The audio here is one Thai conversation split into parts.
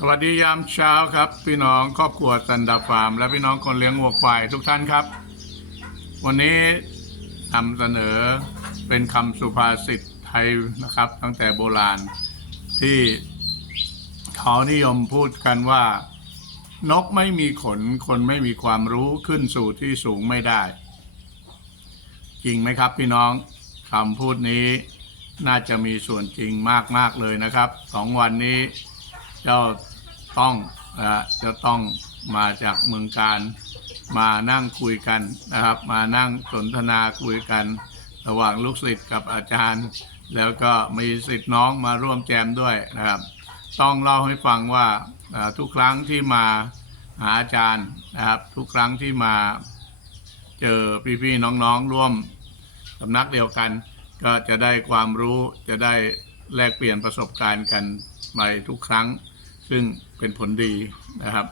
สวัสดียามเช้าครับ พี่น้องครอบครัวสันดาฟาร์ม และพี่น้องคนเลี้ยงวัวควายทุกท่านครับ วันนี้นำเสนอเป็นคำสุภาษิตไทยนะครับ ตั้งแต่โบราณที่เขานิยมพูดกันว่า นกไม่มีขน คนไม่มีความรู้ขึ้นสู่ที่สูงไม่ได้ จริงไหมครับพี่น้องคำพูดนี้น่าจะมีส่วนจริงมากๆเลยนะครับสองวันนี้ เจ้าต้องนะจะต้องมาจากเมืองการ มานั่งคุยกันนะครับ มานั่งสนทนาคุยกัน ระหว่างลูกศิษย์กับอาจารย์ แล้วก็มีศิษย์น้องมาร่วมแจมด้วยนะครับ ต้องเล่าให้ฟังว่าทุกครั้งที่มาหาอาจารย์นะครับ ทุกครั้งที่มาเจอพี่ๆน้องๆร่วมสำนักเดียวกัน ก็จะได้ความรู้จะได้แลกเปลี่ยนประสบการณ์กันไปทุกครั้ง ซึ่งเป็นผลดีนะครับ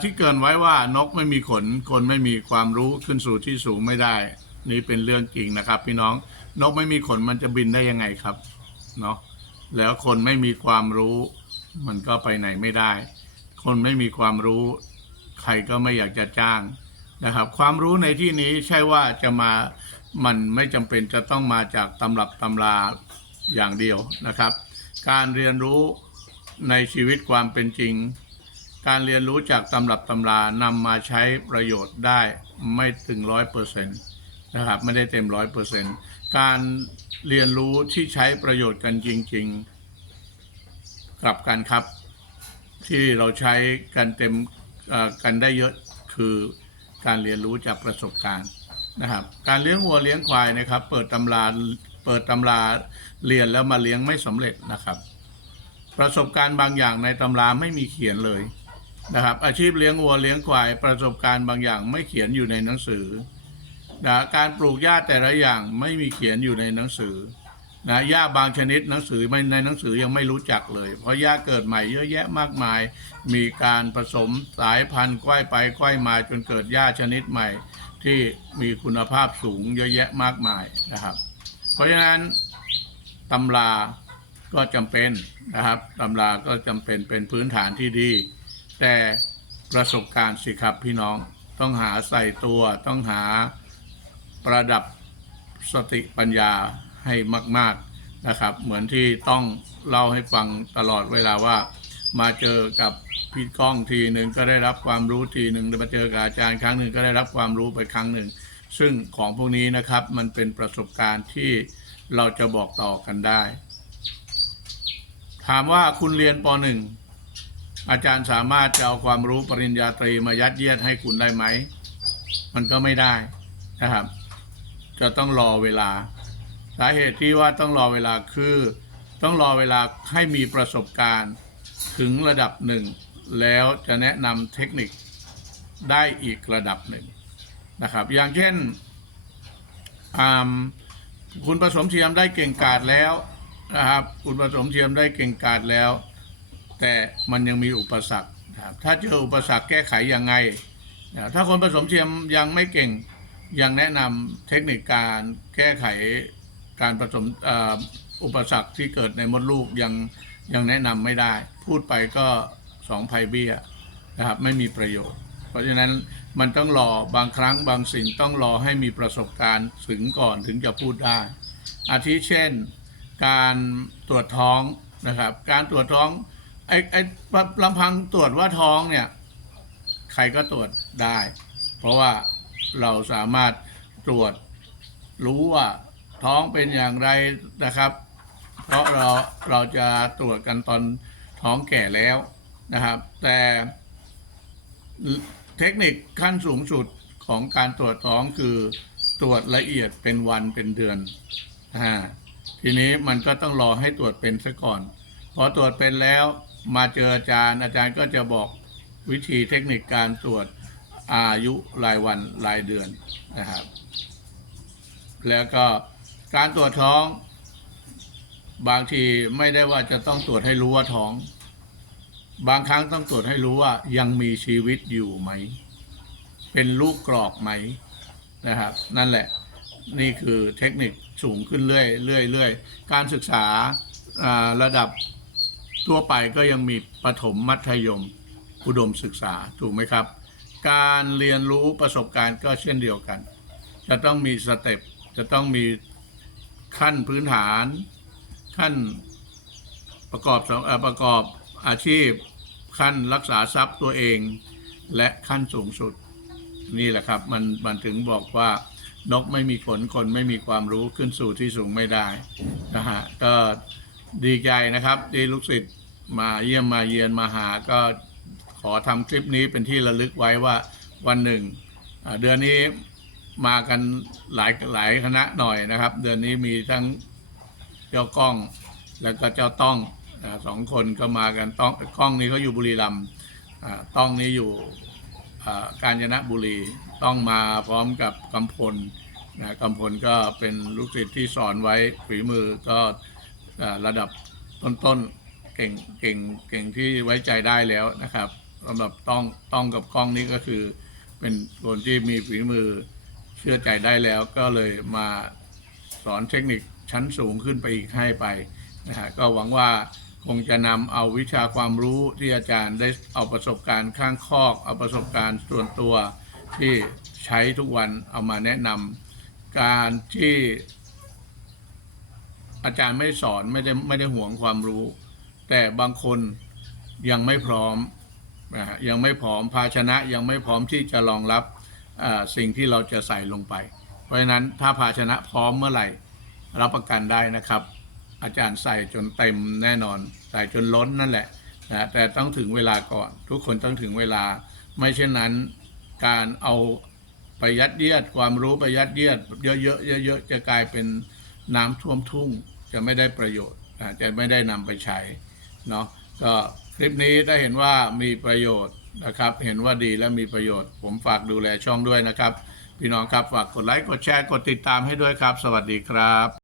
ที่เกินไว้ว่านกไม่มีขน คนไม่มีความรู้ขึ้นสู่ที่สูงไม่ได้ นี่เป็นเรื่องจริงนะครับ พี่น้องนกไม่มีขนมันจะบินได้ยังไงครับเนาะแล้วคนไม่มีความรู้ มันก็ไปไหนไม่ได้ คนไม่มีความรู้ ใครก็ไม่อยากจะจ้างนะครับ ความรู้ในที่นี้ใช่ว่าจะมามันไม่จำเป็นจะต้องมาจากตำรับตำราอย่างเดียวนะครับ การเรียนรู้ ในชีวิตความเป็นจริง การเรียนรู้จากตำรับตำรานำมาใช้ประโยชน์ได้ไม่ถึงร้อยเปอร์เซ็นต์นะครับไม่ได้เต็มร้อยเปอร์เซ็นต์การเรียนรู้ที่ใช้ประโยชน์กันจริง ๆ กลับกันครับ ที่เราใช้กันเต็มกันได้เยอะคือการเรียนรู้จากประสบการณ์นะครับ การเลี้ยงวัวเลี้ยงควายนะครับ เปิดตำราเปิดตำราเรียนแล้วมาเลี้ยงไม่สำเร็จนะครับ ประสบการณ์บางอย่างในตำราไม่มีเขียนเลยนะครับอาชีพเลี้ยงวัวเลี้ยงควายประสบการณ์บางอย่างไม่เขียนอยู่ในหนังสือนะการปลูกหญ้าแต่ละอย่างไม่มีเขียนอยู่ในหนังสือนะหญ้าบางชนิดหนังสือไม่ในหนังสือยังไม่รู้จักเลย เพราะหญ้าเกิดใหม่เยอะแยะมากมาย มีการผสมสายพันธุ์ก้อยไปก้อยมาจนเกิดหญ้าชนิดใหม่ ที่มีคุณภาพสูงเยอะแยะมากมายนะครับ เพราะฉะนั้นตำรา ก็จำเป็นนะครับตำราก็จำเป็นเป็นพื้นฐานที่ดี แต่ประสบการณ์สิครับพี่น้องต้องหาใส่ตัวต้องหาประดับสติปัญญาให้มาก ๆนะครับ เหมือนที่ต้องเล่าให้ฟังตลอดเวลาว่า มาเจอกับพี่ก้องทีหนึ่งก็ได้รับความรู้ทีหนึ่งมาเจอกับอาจารย์ครั้งหนึ่งก็ได้รับความรู้ไปครั้งหนึ่ง ซึ่งของพวกนี้นะครับมันเป็นประสบการณ์ที่เราจะบอกต่อกันได้ ถามว่าคุณเรียนป .1 อาจารย์สามารถจะเอาความรู้ปริญญาตรีมายัดเยียดให้คุณได้ไหม มันก็ไม่ได้นะครับ จะต้องรอเวลา สาเหตุที่ว่าต้องรอเวลาคือ ต้องรอเวลาให้มีประสบการณ์ถึงระดับหนึ่ง แล้วจะแนะนำเทคนิคได้อีกระดับหนึ่งนะครับ อย่างเช่น คุณผสมเทียมได้เก่งกาจแล้ว นะครับคุณผสมเทียมได้เก่งกาจแล้ว แต่มันยังมีอุปสรรคนะครับถ้าเจออุปสรรคแก้ไขยังไงนะถ้าคนผสมเทียมยังไม่เก่งยังแนะนำเทคนิคการแก้ไขการผสมอ่ออุปสรรคที่เกิดในมดลูกยังยังแนะนำไม่ได้ พูดไปก็สองภัยเบี้ยนะครับไม่มีประโยชน์ เพราะฉะนั้นมันต้องรอบางครั้งบางสิ่งต้องรอให้มีประสบการณ์ถึงก่อนถึงจะพูดได้ อาทิเช่น การตรวจท้องนะครับ การตรวจท้องไอ้ไอ้ลำพังตรวจว่าท้องเนี่ยใครก็ตรวจได้ เพราะว่าเราสามารถตรวจรู้ว่าท้องเป็นอย่างไรนะครับ เพราะเราเราจะตรวจกันตอนท้องแก่แล้วนะครับ แต่เทคนิคขั้นสูงสุดของการตรวจท้องคือตรวจละเอียดเป็นวันเป็นเดือนอ่า ทีนี้มันก็ต้องรอให้ตรวจเป็นซะก่อน พอตรวจเป็นแล้วมาเจออาจารย์อาจารย์ก็จะบอกวิธีเทคนิคการตรวจอายุรายวันรายเดือนนะครับ แล้วก็การตรวจท้อง บางทีไม่ได้ว่าจะต้องตรวจให้รู้ว่าท้อง บางครั้งต้องตรวจให้รู้ว่ายังมีชีวิตอยู่ไหม เป็นลูกกรอกไหมนะครับ นั่นแหละ นี่คือเทคนิคสูงขึ้นเรื่อยเรื่อยเรื่อยการศึกษาระดับทั่วไปก็ยังมีประถมมัธยมอุดมศึกษาถูกไหมครับ การเรียนรู้ประสบการณ์ก็เช่นเดียวกัน จะต้องมีสเต็ปจะต้องมีขั้นพื้นฐาน ขั้นประกอบสเอ่อประกอบอาชีพ ขั้นรักษาทรัพย์ตัวเอง และขั้นสูงสุด นี่แหละครับ มันมันถึงบอกว่า นกไม่มีขนคนไม่มีความรู้ขึ้นสู่ที่สูงไม่ได้นะฮะก็ดีใจนะครับที่ลูกศิษย์มาเยี่ยมมาเยือนมาหา ก็ขอทำคลิปนี้เป็นที่ระลึกไว้ว่าวันหนึ่ง เดือนนี้มากันหลายหลายคณะหน่อยนะครับ เดือนนี้มีทั้งเจ้ากล้องแล้วก็เจ้าต้องสองคนก็มากันต้องกล้องนี้เขาอยู่บุรีรัมย์ต้องนี้อยู่ กาญจนบุรีต้องมาพร้อมกับกำพลนะกำพลก็เป็นลูกศิษย์ที่สอนไว้ฝีมือก็ระดับต้นๆเก่งเก่งเก่งที่ไว้ใจได้แล้วนะครับสำหรับต้องต้องกับกล้องนี้ก็คือ เป็นคนที่มีฝีมือเชื่อใจได้แล้ว ก็เลยมาสอนเทคนิคชั้นสูงขึ้นไปอีกให้ไปนะฮะก็หวังว่า คงจะนำเอาวิชาความรู้ที่อาจารย์ได้เอาประสบการณ์ข้างคอกเอาประสบการณ์ส่วนตัวที่ใช้ทุกวันเอามาแนะนำการที่อาจารย์ไม่สอนไม่ได้ไม่ได้ห่วงความรู้ แต่บางคนยังไม่พร้อมนะฮะยังไม่พร้อมภาชนะยังไม่พร้อมที่จะรองรับสิ่งที่เราจะใส่ลงไป เพราะฉะนั้นถ้าภาชนะพร้อมเมื่อไหร่ รับประกันได้นะครับ อาจารย์ใส่จนเต็มแน่นอน ใส่จนล้นนั่นแหละนะแต่ต้องถึงเวลาก่อน ทุกคนต้องถึงเวลา ไม่เช่นนั้นการเอาไปยัดเยียดความรู้ไปยัดเยียดเยอะๆเยอะๆจะกลายเป็นน้ำท่วมทุ่งจะไม่ได้ประโยชน์จะไม่ได้นำไปใช้เนาะก็คลิปนี้ถ้าเห็นว่ามีประโยชน์นะครับ เห็นว่าดีและมีประโยชน์ ผมฝากดูแลช่องด้วยนะครับ พี่น้องครับฝากกดไลค์กดแชร์กดติดตามให้ด้วยครับ สวัสดีครับ